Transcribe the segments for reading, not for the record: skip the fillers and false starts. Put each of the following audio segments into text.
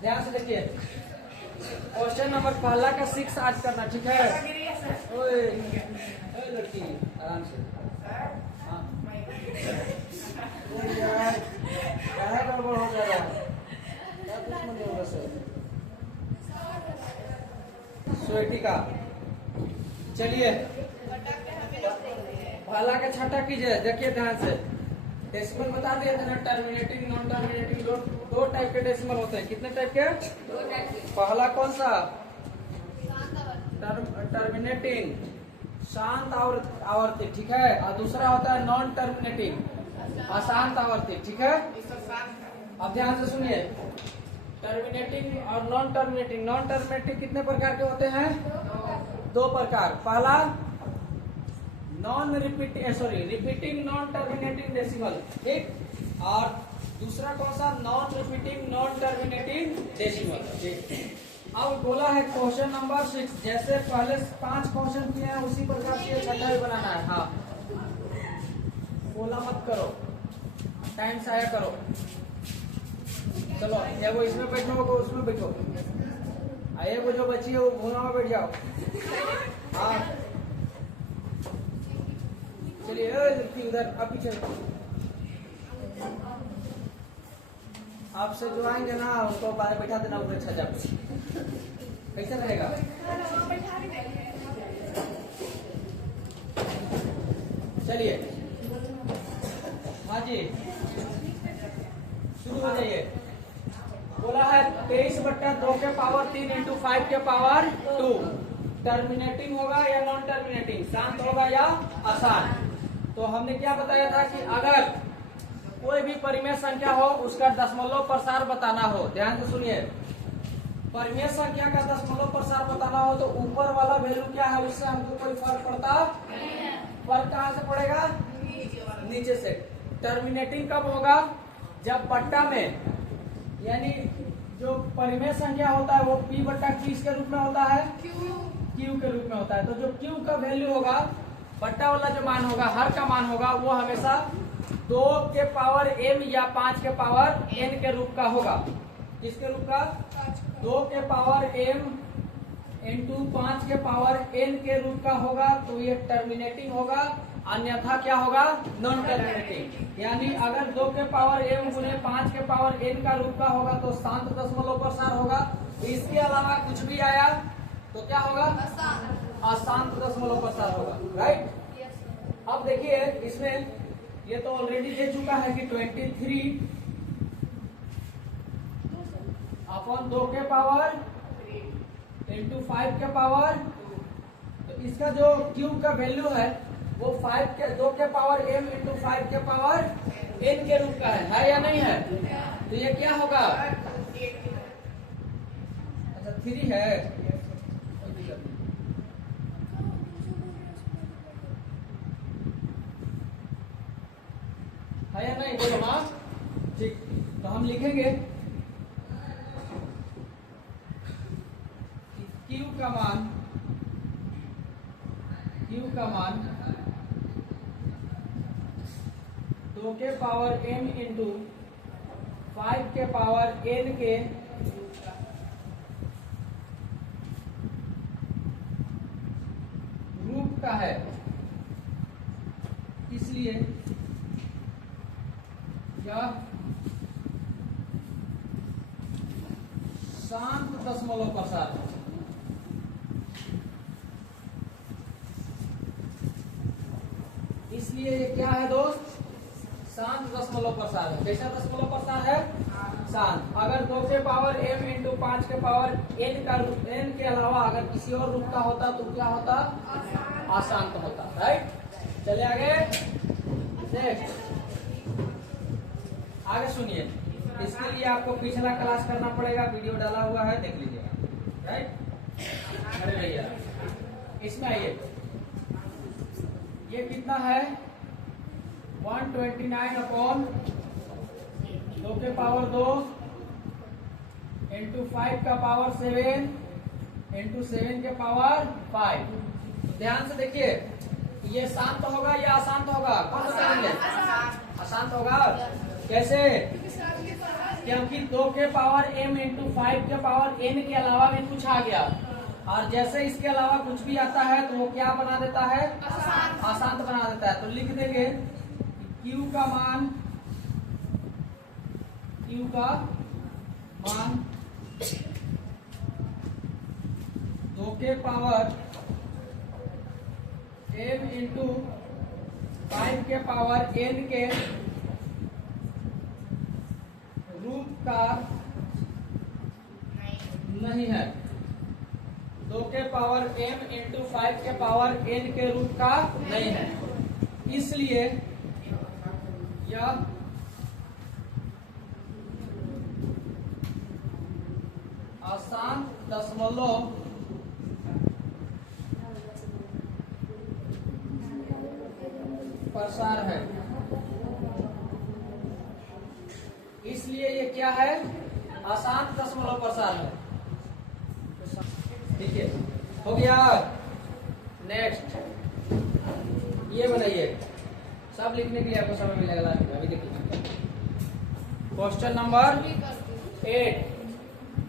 ध्यान से देखिए, क्वेश्चन नंबर पहला का 6 आज करना, ठीक है? ओए लड़की आराम से। हाँ यार क्या गड़बड़ हो जा रहा है, क्या दुश्मनी होगा सर? स्वेटिका, चलिए पहला का छठा कीजिए। देखिए ध्यान से, डेसिमल बता दिए थे ना, टर्मिनेटिंग नॉन टर्मिनेटिंग, दो टाइप के डेसिमल होते हैं। कितने टाइप के? पहला कौन सा? टर्मिनेटिंग, शांत आवर्ती, ठीक है? और दूसरा होता है नॉन टर्मिनेटिंग, अशांत आवर्ती, ठीक है? अब ध्यान से सुनिए, टर्मिनेटिंग और नॉन टर्मिनेटिंग। नॉन टर्मिनेटिंग कितने प्रकार के होते हैं? दो प्रकार। पहला रिपीटिंग नॉन टर्मिनेटिंग डेसिमल, ठीक? और दूसरा कौन सा? Non repeating non terminating decimal, ठीक? अब बोला है क्वेश्चन नंबर 6, जैसे पहले 5 क्वेश्चन किए हैं उसी प्रकार से छठा भी बनाना है। हाँ, बोला मत करो, टाइम से आया करो। चलो ये वो इसमें बैठो, वो उसमें बैठो, आइए वो जो बची है वो घूमा में बैठ जाओ। हाँ चलिए उधर, आप पीछे। आपसे जो आएंगे ना उनको बाहर बैठा देना उधर छज्जा पे, कैसे रहेगा? चलिए हाँ जी, शुरू हो जाइए। बोला है 23/2 के पावर 3 इंटू 5 के पावर 2। टर्मिनेटिंग होगा या नॉन टर्मिनेटिंग, शांत होगा या अशांत? तो हमने क्या बताया था कि अगर कोई भी परिमेय संख्या हो उसका दशमलव प्रसार बताना हो, ध्यान से सुनिए, परिमेय संख्या का दशमलव प्रसार बताना हो तो ऊपर वाला वैल्यू क्या है उससे हमको कोई फर्क पड़ता? फर्क कहाँ से पड़ेगा? नीचे से। टर्मिनेटिंग कब होगा? जब बट्टा में, यानी जो परिमेय संख्या होता है वो P/Q के रूप में होता है, Q के रूप में होता है। तो जो Q का वैल्यू होगा, बट्टा वाला जो मान होगा, हर का मान होगा, वो हमेशा 2 के पावर m या 5 के पावर n के रूप का होगा। किसके रूप का? 2 के पावर m इंटू 5 के पावर n के रूप का होगा, तो ये टर्मिनेटिंग होगा। अन्यथा क्या होगा? Non terminating. यानी अगर 2 के पावर m गुने 5 के पावर n का रूप का होगा तो शांत दशमलव प्रसार होगा। इसके अलावा कुछ भी आया तो क्या होगा? अशांत दशमलव प्रसार होगा, राइट? अब देखिए इसमें ये तो ऑलरेडी दे चुका है कि 23 अपॉन 2 के पावर इंटू 5 के पावर, तो इसका जो क्यूब का वैल्यू है वो 2 के पावर m इंटू 5 के पावर n के रूप का है या नहीं है? तो ये क्या होगा? अच्छा 3 है, या नहीं? बोलो हाँ, ठीक। तो हम लिखेंगे Q का मान 2 के पावर m इंटू 5 के पावर n के रूप का है, इसलिए यह शांत दशमलव प्रसार है। इसलिए ये क्या है दोस्त? शांत दशमलव प्रसार है। कैसा दशमलव प्रसार है? शांत। अगर 2 के पावर m इंटू 5 के पावर n का रूप, n के अलावा अगर किसी और रूप का होता तो क्या होता? अशांत होता, राइट? चले आगे, नेक्स्ट आगे सुनिए। इसके लिए आपको पिछला क्लास करना पड़ेगा, वीडियो डाला हुआ है, देख लीजिएगा, राइट? अरे भैया इसमें आइए, ये कितना है? 129 अपॉन 2 के पावर 2 इंटू 5 का पावर 7 इंटू 7 के पावर 5। ध्यान से देखिए, ये शांत होगा या अशांत होगा? कौन सा करेंगे? अशांत होगा। कैसे? क्योंकि 2 के पावर m इंटू 5 के पावर n के अलावा भी कुछ आ गया, और जैसे इसके अलावा कुछ भी आता है तो वो क्या बना देता है, आसान बना देता है। तो लिख देंगे q का मान 2 के पावर m इंटू 5 के पावर n के रूप का नहीं है। 2 के पावर m इंटू 5 के पावर n के रूप का नहीं है, इसलिए यह आसान दशमलव प्रसार है। इसलिए ये क्या है, आसान दशमलव प्रसार है। ठीक है, हो गया। नेक्स्ट ये बनाइए, सब लिखने के लिए आपको समय मिलेगा लास्ट में। अभी देखिए क्वेश्चन नंबर 8,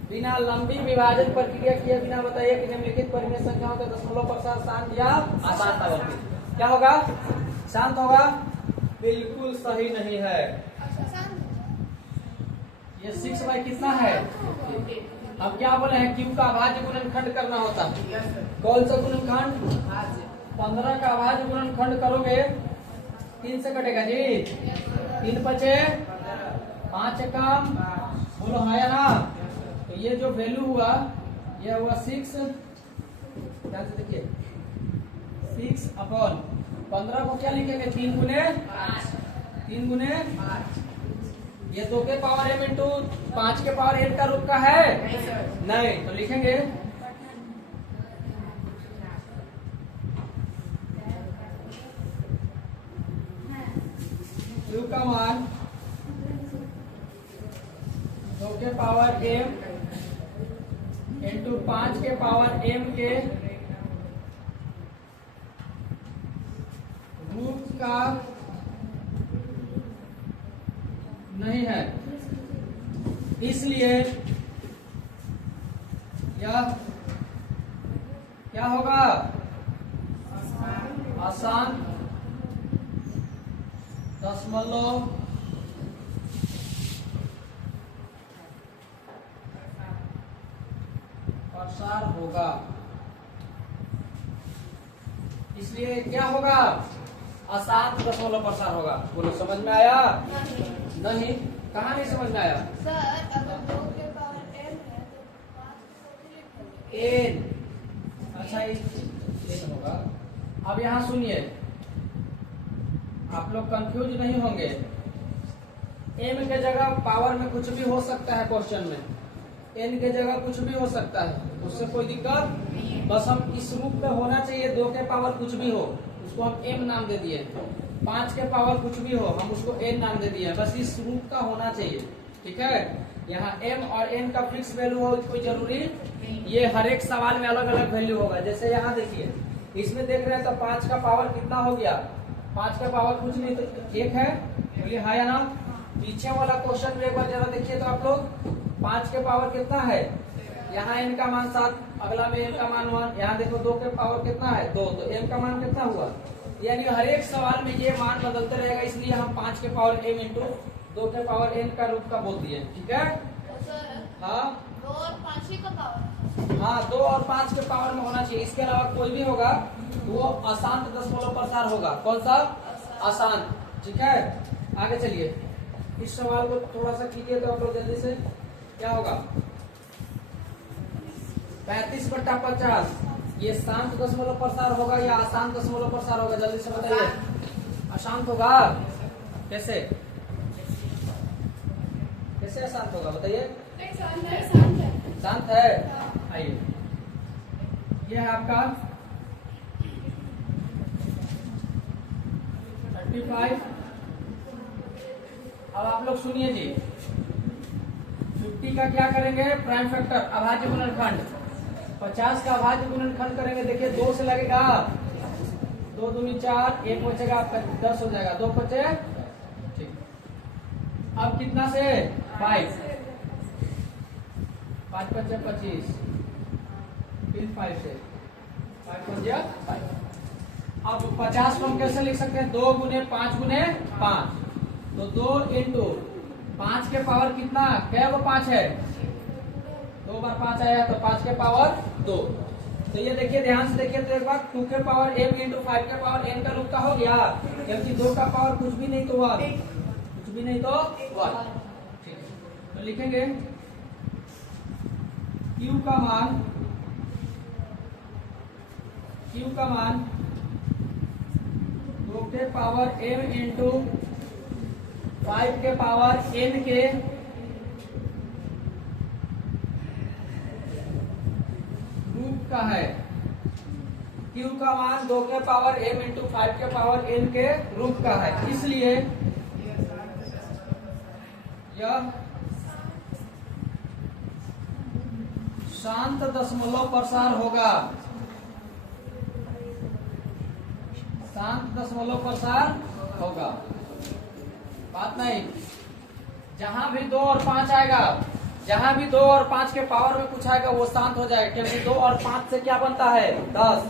बिना लंबी विभाजन प्रक्रिया किए बिना बताइए कि निम्नलिखित परिमेय संख्याओं का दशमलव प्रसार शांत या आसान था। क्या होगा, शांत होगा? बिल्कुल सही नहीं है। ये 6 बाई कितना है, अब क्या बोले हैं, क्यू का अभाज्य गुणनखंड करना होता। कौन सा गुणनखंड, 15 का अभाज्य गुणनखंड करोगे 3 से कटेगा जी, 3 बचे 5 कम, बोलो हाँ या ना। तो ये जो वैल्यू हुआ यह हुआ 6, क्या देखिए 6 अपॉन 15 को क्या लिखेंगे, 3 गुने 5। ये 2 के पावर m इंटू 5 के पावर n का रूप का है नहीं, तो लिखेंगे q का मान 2 के पावर m इंटू 5 के पावर m के रूप का नहीं है, इसलिए यह क्या होगा, आसान दशमलव प्रसार होगा। इसलिए क्या होगा, आसान दशमलव प्रसार होगा। बोलो समझ में आया? नहीं, कहाँ नहीं समझ में आया सर? अगर 2 के पावर m है तो 5 n, अच्छा ये होगा। अब यहाँ सुनिए, आप लोग कंफ्यूज नहीं होंगे। m के जगह पावर में कुछ भी हो सकता है क्वेश्चन में, n के जगह कुछ भी हो सकता है, उससे कोई दिक्कत। बस हम इस रूप में होना चाहिए, 2 के पावर कुछ भी हो उसको हम m नाम दे दिए, 5 के पावर कुछ भी हो हम उसको n नाम दे दिए, बस इस रूप का होना चाहिए। ठीक है, यहाँ m और n का फिक्स वैल्यू हो कोई जरूरी, ये हर एक सवाल में अलग अलग वैल्यू होगा। जैसे यहाँ देखिए, इसमें देख रहे हैं तो 5 का पावर कितना हो गया, 5 का पावर कुछ नहीं तो 1 है, बोलिए हाँ या ना। पीछे वाला क्वेश्चन में एक बार जरा देखिए तो आप लोग, 5 के पावर कितना है, यहाँ n का मान 7, अगला में n का मान 1, यहाँ देखो 2 के पावर कितना है 2, तो m का मान कितना हुआ। यानी हर एक सवाल में ये मान बदलते रहेगा, इसलिए हम 5 के पावर m इंटू 2 के पावर n का रूप का बोल दिए। ठीक है, हाँ 2 और 5 का पावर, हाँ 2 और 5 के पावर में होना चाहिए, इसके अलावा कोई भी होगा वो आसान दशमलव प्रसार होगा। कौन सा, आसान। ठीक है, आगे चलिए, इस सवाल को थोड़ा सा कीजिए तो आप लोग जल्दी से। क्या होगा, 35/50, ये शांत दशमलव प्रसार होगा या आसान दशमलव प्रसार होगा, जल्दी से बताइए। अशांत होगा, कैसे कैसे अशांत होगा बताइए। शांत है, आइए ये है आपका 35। अब आप लोग सुनिए जी, 50 का क्या करेंगे, प्राइम फैक्टर अभाज्य गुणनखंड, 50 का अभाज्य गुणनखंड करेंगे। देखिए 2 से लगेगा, 2 दूनी 4, 1 बचेगा आपका 10 हो जाएगा, 2 बचे। ठीक, अब कितना से 5, 5 5 25, फिर 5 से 5 5 5। अब 50 को हम कैसे लिख सकते हैं? 2 गुने 5 गुने 5, तो 2 इंटू 5 के पावर कितना, क्या वो 5 है, 2 बार 5 आया तो 5 के पावर 2। तो ये देखिए, ध्यान से देखिए तो एक बार 2 के पावर m इंटू 5 के पावर n का रूप का हो गया, क्योंकि 2 का पावर कुछ भी नहीं तो 1, कुछ भी नहीं तो 1। ठीक है, तो लिखेंगे q का मान 2 के पावर m इंटू 5 के पावर n के रूप का है। q का मान 2 के पावर m इंटू 5 के पावर n के रूप का है, इसलिए यह शांत दशमलव प्रसार होगा, शांत दशमलव प्रसार होगा। बात नहीं, जहां भी 2 और 5 आएगा, जहां भी 2 और 5 के पावर में कुछ आएगा वो शांत हो जाएगा, क्योंकि 2 और 5 से क्या बनता है 10,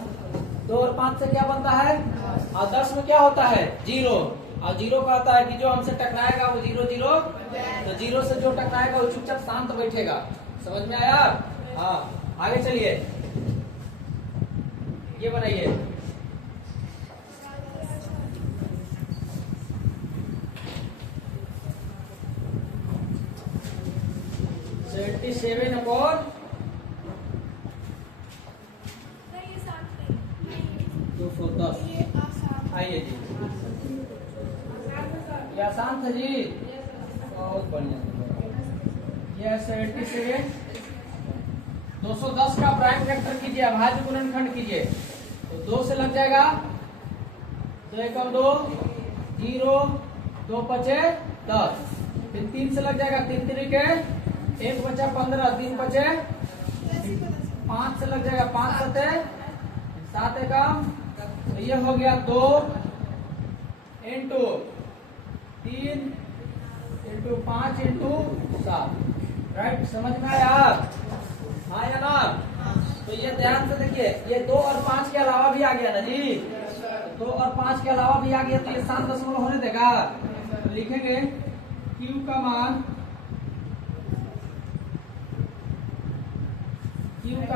2 और 5 से क्या बनता है, और 10 में क्या होता है 0, और 0 का होता है कि जो हमसे टकराएगा वो 0 0, तो 0 से जो टकराएगा वो चुपचाप शांत बैठेगा। समझ में आया? हाँ, आगे चलिए, ये बनाइए। नहीं, 77 अपॉन ये शांत नहीं, 210। ये आसान, आइए जी, ये आसान था जी, बहुत बढ़िया। ये 77, 210 का प्राइम फैक्टर कीजिए, अभाज्य गुणनखंड कीजिए, तो 2 से लग जाएगा, 2 एकम 2, 0, 2 पचे 10, फिर 3 से लग जाएगा, 3 3 के 1 बचा 15, 3 बचे 5 से लग जाएगा, 5 सते 7 एकम, तो ये हो गया 2 इंटू 3 इंटू 5 इंटू 7। राइट, समझ में आया? हाँ या ना? तो ये ध्यान से देखिए, ये 2 और 5 के अलावा भी आ गया ना जी, 2 और 5 के अलावा भी आ गया, तो ये 7 दशमलव होने देगा। तो लिखेंगे q का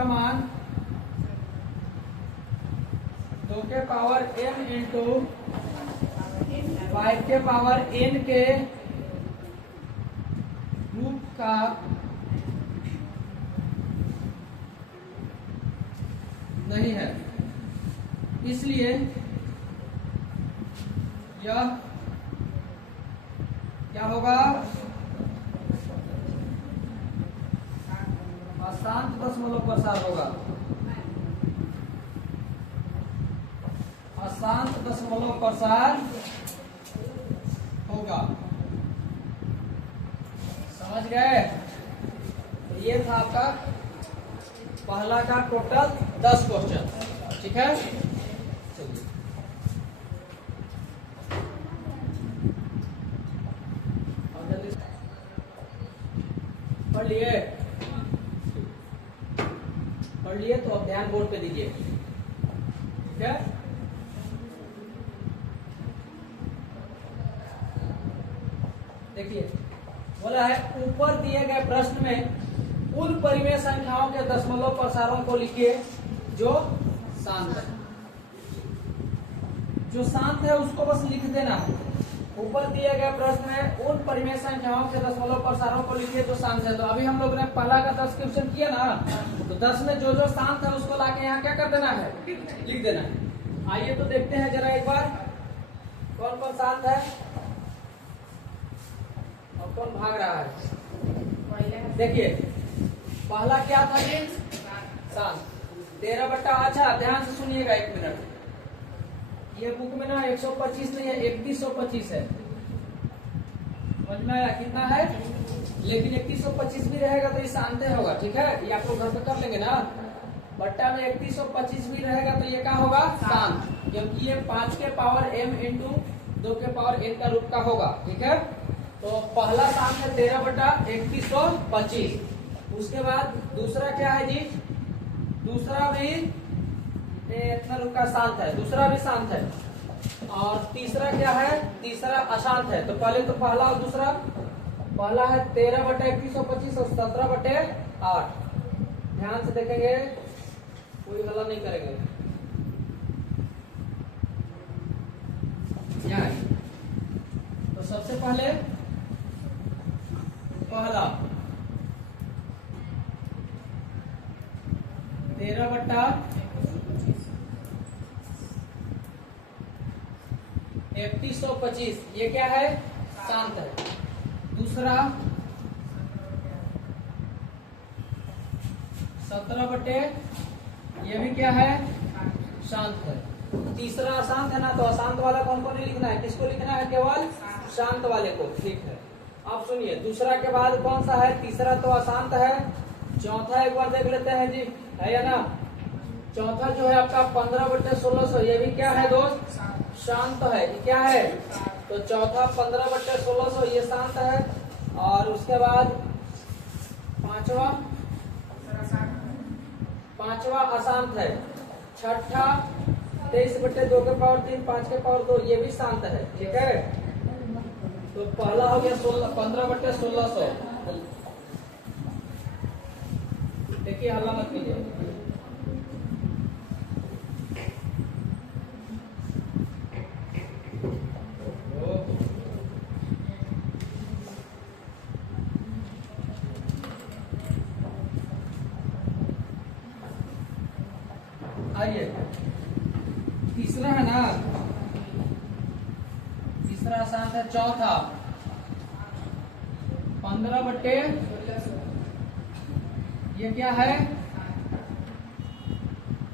मान 2 के पावर m इंटू 5 के पावर n के रूप का नहीं है, इसलिए यह क्या होगा, अशांत दशमलव प्रसार होगा, अशांत दशमलव प्रसार होगा। समझ गए? ये था आपका पहला का टोटल 10 क्वेश्चन। ठीक है, चलिए पढ़ लिए, तो अब ध्यान बोर्ड पे दीजिए। ठीक है, देखिए बोला है ऊपर दिए गए प्रश्न में उन परिमेय संख्याओं के दशमलव प्रसारों को लिखिए जो शांत है। जो शांत है उसको बस लिख देना है। ऊपर दिए गए प्रश्न में उन परिमेय संख्याओं के दशमलव प्रसारों को लिखिए जो शांत है। तो अभी हम लोग ने पहला का 10 क्वेश्चन किया ना, तो 10 में जो जो शांत है उसको लाके यहाँ क्या कर देना है, लिख देना है। आइए तो देखते हैं जरा एक बार कौन कौन शांत है और कौन भाग रहा है। देखिए पहला क्या था ये शांत 13 बट्टा, अच्छा ध्यान से सुनिएगा 1 मिनट, ये बुक में ना 125 नहीं है 3125 है, समझ में आया कितना है, लेकिन 3125 भी रहेगा तो ये शांत होगा। ठीक है, ये आप लोग घर पे कर लेंगे ना, बट्टा में 3125 भी रहेगा तो ये क्या होगा शांत, क्योंकि ये 5 के पावर m इंटू 2 के पावर n का रूप का होगा। ठीक है, तो पहला शांत है 13 बट्टा 3125। उसके बाद दूसरा क्या है जी, दूसरा भी का शांत है, दूसरा भी शांत है। और तीसरा क्या है, तीसरा अशांत है। तो पहले तो पहला और दूसरा, पहला है 13/2125 और 17/8। ध्यान से देखेंगे, कोई गलत नहीं करेंगे। यहाँ तो सबसे पहले पहला 13/3125, ये क्या है, शांत है। दूसरा 17/, ये भी क्या है, शांत है। तीसरा अशांत है ना, तो अशांत वाला कौन को नहीं लिखना है, किसको लिखना है, केवल शांत वाले को। ठीक है, अब सुनिए दूसरा के बाद कौन सा है, तीसरा तो अशांत है। चौथा एक बार देख लेते हैं जी, है या ना। चौथा जो है आपका 15/1600, ये भी क्या है दोस्त, शांत है। ये क्या है, तो चौथा 15/1600 ये शांत है। और उसके बाद पांचवा अशांत है। छठा 23/2 5 के पावर 2, ये भी शांत है। ठीक है, तो पहला हो गया 15/1600। देखिए हल्ला मत कीजिए। आइए तीसरा है ना, तीसरा आसान है। चौथा 15/, ये क्या है,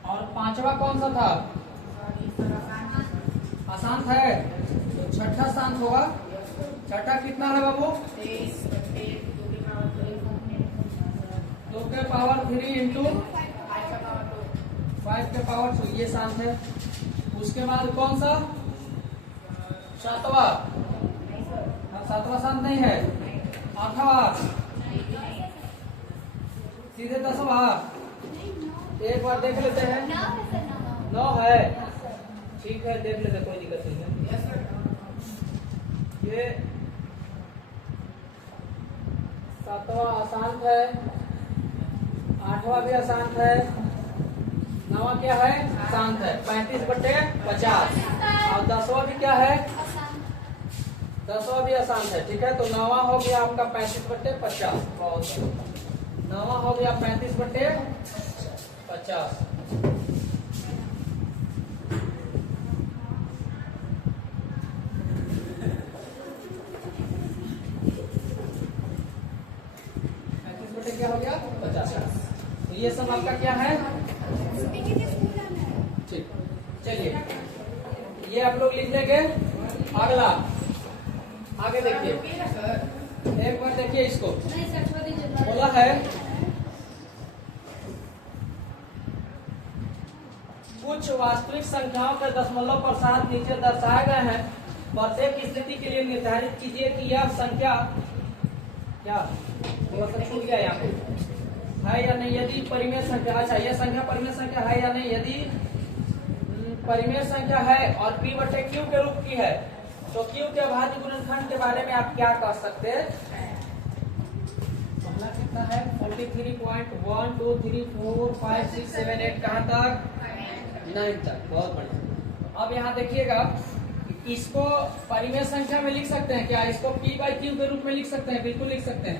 और पांचवा कौन सा था, अशांत है। तो छठा शांत होगा। छठा कितना है बाबू, 2 के पावर 3 इंटू 5 के पावर 2, ये शांत है। उसके बाद कौन सा, सातवां, सातवां शांत नहीं है। आठवां, सीधे 10वां। एक बार देख लेते हैं, 9 है। ठीक है, देख लेते, कोई दिक्कत नहीं है। ये 7वां अशांत है। 8वां भी अशांत है। 9वां क्या है, शांत है, 35/50। और 10वां भी क्या है, 10वां भी अशांत है। ठीक है, तो 9वां हो गया आपका 35/50। बहुत 9वां हो गया 35/50। क्या हो गया 50। तो ये सब आपका क्या है, ठीक। चलिए ये आप लोग लिख लेंगे। अगला आगे देखिए, एक बार देखिए इसको। बोला है कुछ वास्तविक संख्याओं के दशमलव प्रसाद नीचे दर्शाए गए हैं। प्रत्येक स्थिति के लिए निर्धारित कीजिए कि यह संख्या क्या, थोड़ा सा छूट गया यहाँ पे, है या नहीं। यदि परिमेय संख्या, अच्छा यह संख्या परिमेय संख्या है या नहीं। यदि परिमेय संख्या है और p/q के रूप की है, तो q के अभाज्य गुणनखंड के बारे में आप क्या कह सकते हैं। पहला कितना है, 43.1 2 3 4 5 6 7 8, कहाँ तक, 9 तक। बहुत बढ़िया। अब यहाँ देखिएगा, इसको परिमेय संख्या में लिख सकते हैं क्या, इसको p/q के रूप में लिख सकते हैं, बिल्कुल लिख सकते हैं।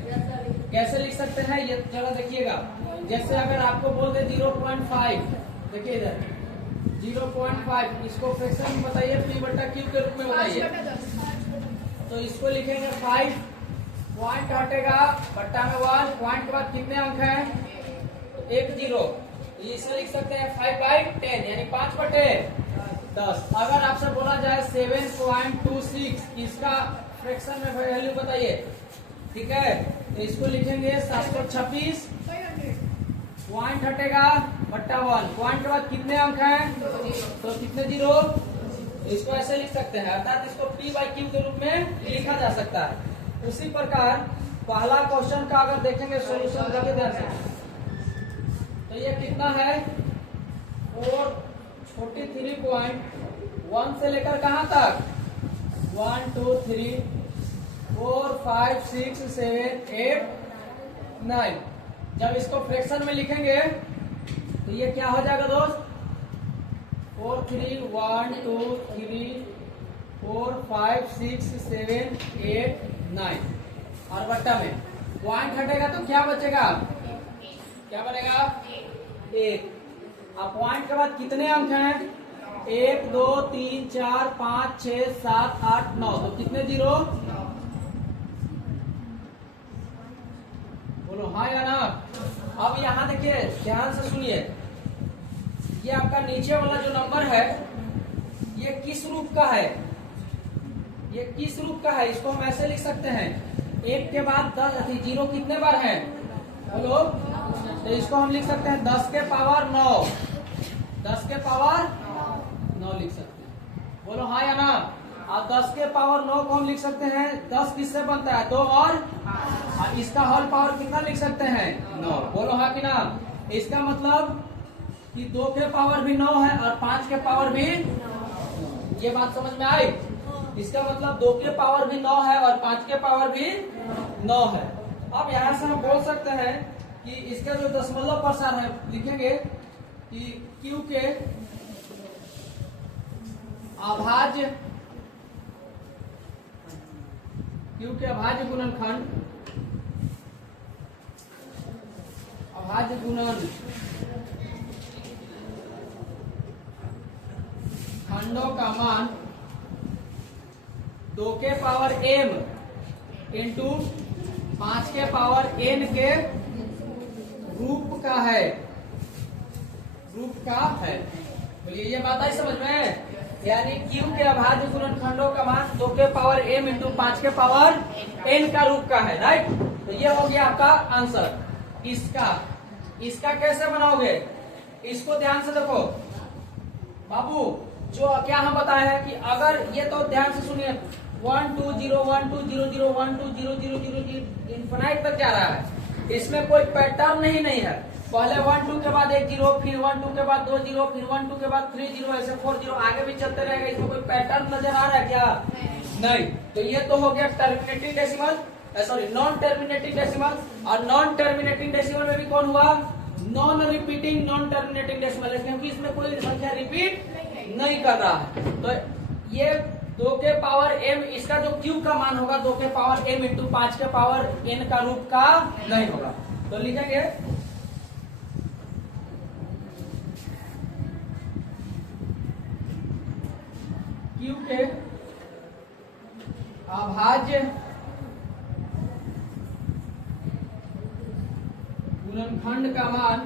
कैसे लिख सकते हैं, ये जरा देखिएगा। जैसे अगर आपको बोल दे 0.5, देखिए इधर 0.5, इसको फ्रैक्शन में बताइए, p/q के रूप में बताइए। तो इसको लिखेंगे 5, पॉइंट हटेगा, बट्टा में 1, पॉइंट के बाद कितने अंक हैं, 1 0। इसे लिख सकते हैं 5/10, यानी 5/10। अगर आपसे बोला जाए 7.26, इसका फ्रैक्शन में वैल्यू बताइए। ठीक है, तो इसको लिखेंगे 726, पॉइंट हटेगा, बट्टा 1, पॉइंट के बाद कितने अंक हैं, तो कितने 0। इसको ऐसे लिख सकते हैं, अर्थात इसको p/q के रूप में लिखा जा सकता है। उसी प्रकार पहला क्वेश्चन का अगर देखेंगे सॉल्यूशन देखिए ध्यान से, तो ये कितना है 443.1 से लेकर कहां तक 1 2 3 4 5 6 7 8 9। जब इसको फ्रैक्शन में लिखेंगे तो ये क्या हो जाएगा दोस्त 4 3 1 2 3 4 5 6 7 8 9 और बट्टा में पॉइंट हटेगा तो क्या बचेगा, क्या बनेगा 1। अब पॉइंट के बाद कितने अंक हैं 1 2 3 4 5 6 7 8 9, तो कितने जीरो बोलो हाँ या ना। अब यहाँ देखिए ध्यान से सुनिए, ये आपका नीचे वाला जो नंबर है ये किस रूप का है, ये किस रूप का है, इसको हम ऐसे लिख सकते हैं 1 के बाद 10 जीरो कितने बार है बोलो, तो इसको हम लिख सकते हैं 10 के पावर 9, 10 के पावर 9 लिख सकते हैं, बोलो हाँ या ना। और 10 के पावर 9 को हम लिख सकते हैं 10 किससे बनता है 2 और इसका होल पावर कितना लिख सकते हैं 9, बोलो हाँ कि ना। इसका मतलब कि 2 के पावर भी 9 है और 5 के पावर भी, ये बात समझ में आई। इसका मतलब 2 के पावर भी 9 है और 5 के पावर भी 9 है। अब यहाँ से हम बोल सकते हैं कि इसका जो दशमलव प्रसार है लिखेंगे कि Q के अभाज्य गुणनखंड अभाज्य गुणनखंडों का मान 2 के पावर m इंटू 5 के पावर n के रूप का है, बोलिए ये बात आई समझ में। यानी Q के अभाज्य गुणनखंडों का मान 2 के पावर m इंटू 5 के पावर n का रूप का है, राइट। तो ये हो गया आपका आंसर। इसका कैसे बनाओगे, इसको ध्यान से देखो बाबू, जो क्या हम बताए हैं कि अगर ये, तो ध्यान से सुनिए 1 2 0 1 2 0 0 1 2 0 0 0 इनफिनाइट तक जा रहा है, इसमें कोई पैटर्न नहीं है। पहले 1 2 के बाद 1 0, फिर 1 2 के बाद 2 0, फिर 1 2 के बाद 3 0, ऐसे 4 0 आगे भी चलते रहेगा। इसमें कोई पैटर्न नजर आ रहा है क्या, नहीं। तो ये तो हो गया terminating decimal, sorry non terminating decimal. और नॉन टर्मिनेटिंग डेसिमल में भी कौन हुआ non repeating non terminating decimal, क्योंकि इसमें कोई संख्या रिपीट नहीं कर रहा है। तो ये 2 के पावर m, इसका जो Q का मान होगा 2 के पावर m इंटू 5 के पावर n का रूप का नहीं होगा। तो लिखेंगे Q के अभाज्य गुणनखंड का मान,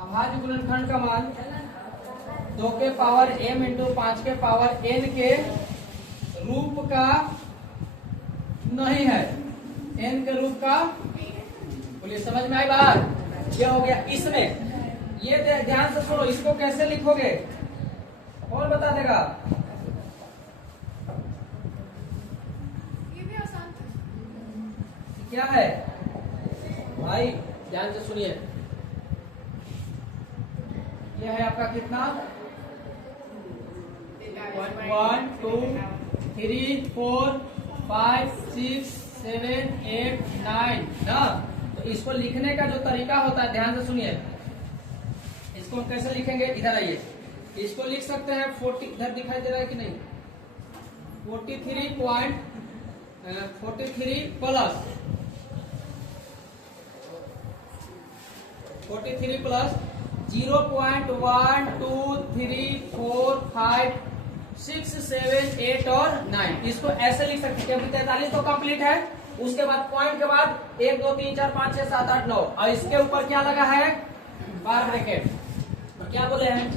अभाज्य गुणनखंड का मान 2 के पावर m इंटू 5 के पावर n के रूप का नहीं है, n के रूप का, बोलिए समझ में आई बात। ये हो गया। इसमें ये ध्यान से सुनो, इसको कैसे लिखोगे कौन बता देगा, ये भी आसान था। क्या है भाई ध्यान से सुनिए, यह है आपका कितना 1 2 3 4 5 6 7 8 9 ना। तो इसको लिखने का जो तरीका होता है ध्यान से सुनिए, इसको हम कैसे लिखेंगे, इधर आइए। इसको लिख सकते हैं 40, इधर दिखाई दे रहा है कि नहीं, 43 प्लस 0.1 2 3 4 5 6 7 8 और 9, इसको ऐसे लिख सकते हैं क्योंकि 43 तो कंप्लीट है। उसके बाद पॉइंट के बाद 1 2 3 4 5 6 7 8 9 और इसके ऊपर क्या लगा है बार ब्रैकेट। तो क्या बोले हैं,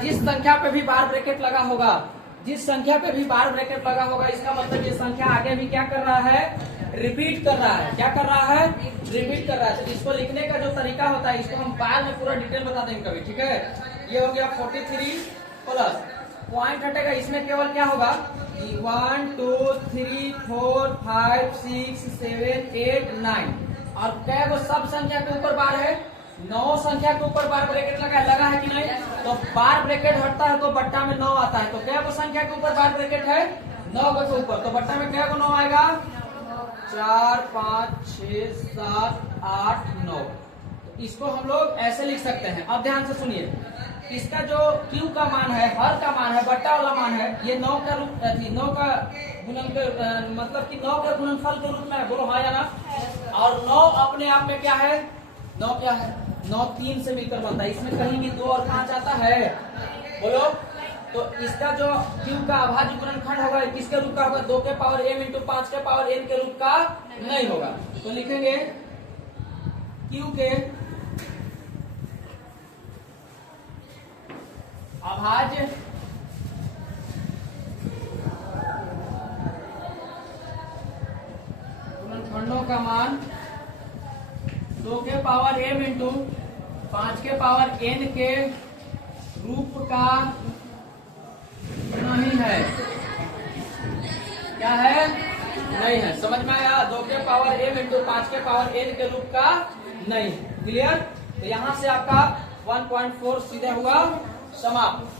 जिस संख्या पे भी बार ब्रैकेट लगा होगा, जिस संख्या पे भी बार ब्रैकेट लगा होगा, इसका मतलब ये संख्या आगे भी क्या कर रहा है, रिपीट कर रहा है। क्या कर रहा है, रिपीट कर रहा है। तो इसको लिखने का जो तरीका होता है, इसको हम बाद में पूरा डिटेल बता देंगे कभी, ठीक है। ये हो गया 43 प्लस, पॉइंट हटेगा, इसमें केवल क्या होगा 1 2 3 4 5 6 7 8 9 और कै गो सब संख्या के ऊपर बार है? 9 संख्या के ऊपर बार ब्रैकेट लगा है कि नहीं? तो बार ब्रैकेट हटता है तो बट्टा में 9 आता है। तो कै गो संख्या के ऊपर बार ब्रैकेट है? 9 गो के ऊपर। तो बट्टा में कै गो 9 आएगा? 4 5 6 7 8 9। इसको हम लोग ऐसे लिख सकते हैं। अब ध्यान से सुनिए, इसका जो Q का मान है, हर का मान है, बट्टा वाला मान है, ये 9 का रूप 9 का गुणन के मतलब कि 9 के गुणनफल के रूप में है। बोलो हाँ या ना? और 9 अपने आप में क्या है? 9 क्या है? 9 3 से मिलकर बनता है। इसमें कहीं भी 2 और 5 आता है? बोलो। तो इसका जो Q का अभाज्य गुणनखंड होगा किसके रूप का होगा? 2 के पावर m इंटू 5 के पावर n के रूप का नहीं होगा। तो लिखेंगे Q के अभाज्य गुणनखंडों का मान 2 के पावर m इंटू 5 के पावर n के रूप का नहीं है। क्या है? नहीं है। समझ में आया? 2 के पावर m इंटू 5 के पावर n के रूप का नहीं। क्लियर? तो यहां से आपका 1.4 सीधे हुआ समाप्त।